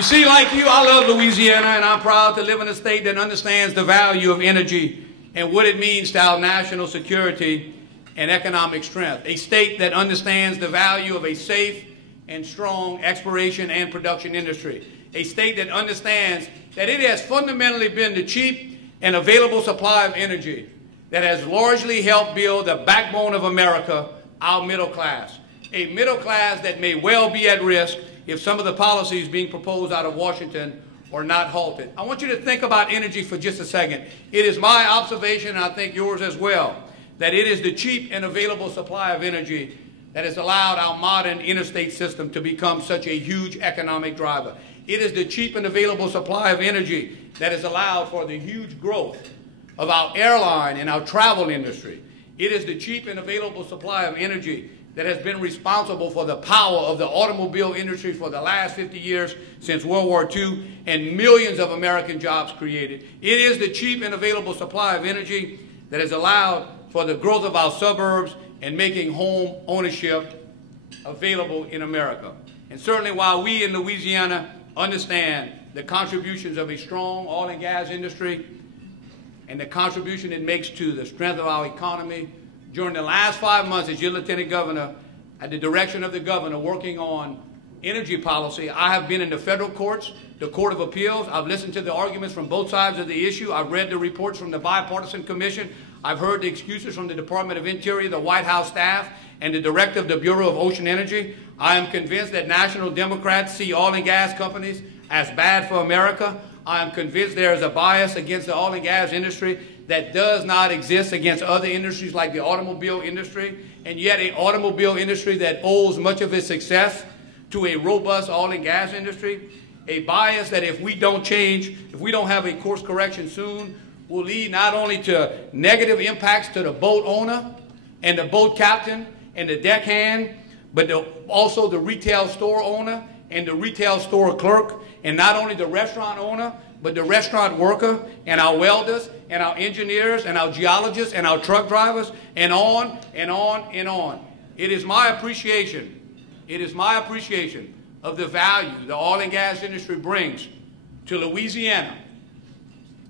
You see, like you, I love Louisiana, and I'm proud to live in a state that understands the value of energy and what it means to our national security and economic strength. A state that understands the value of a safe and strong exploration and production industry. A state that understands that it has fundamentally been the cheap and available supply of energy that has largely helped build the backbone of America, our middle class. A middle class that may well be at risk if some of the policies being proposed out of Washington are not halted. I want you to think about energy for just a second. It is my observation, and I think yours as well, that it is the cheap and available supply of energy that has allowed our modern interstate system to become such a huge economic driver. It is the cheap and available supply of energy that has allowed for the huge growth of our airline and our travel industry. It is the cheap and available supply of energy that has been responsible for the power of the automobile industry for the last 50 years since World War II and millions of American jobs created. It is the cheap and available supply of energy that has allowed for the growth of our suburbs and making home ownership available in America. And certainly while we in Louisiana understand the contributions of a strong oil and gas industry and the contribution it makes to the strength of our economy, during the last 5 months as your Lieutenant Governor, at the direction of the Governor working on energy policy, I have been in the federal courts, the Court of Appeals. I've listened to the arguments from both sides of the issue. I've read the reports from the Bipartisan Commission. I've heard the excuses from the Department of Interior, the White House staff, and the Director of the Bureau of Ocean Energy. I am convinced that national Democrats see oil and gas companies as bad for America. I am convinced there is a bias against the oil and gas industry that does not exist against other industries like the automobile industry, and yet an automobile industry that owes much of its success to a robust oil and gas industry. A bias that if we don't change, if we don't have a course correction soon, will lead not only to negative impacts to the boat owner and the boat captain and the deckhand, but also the retail store owner and the retail store clerk, and not only the restaurant owner, but the restaurant worker and our welders and our engineers and our geologists and our truck drivers, and on and on and on. It is my appreciation of the value the oil and gas industry brings to Louisiana.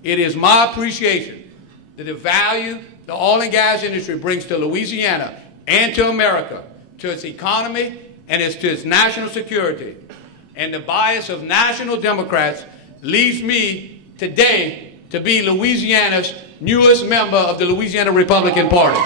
It is my appreciation that the value the oil and gas industry brings to Louisiana and to America, to its economy and to its national security. And the bias of national Democrats leads me today to be Louisiana's newest member of the Louisiana Republican Party.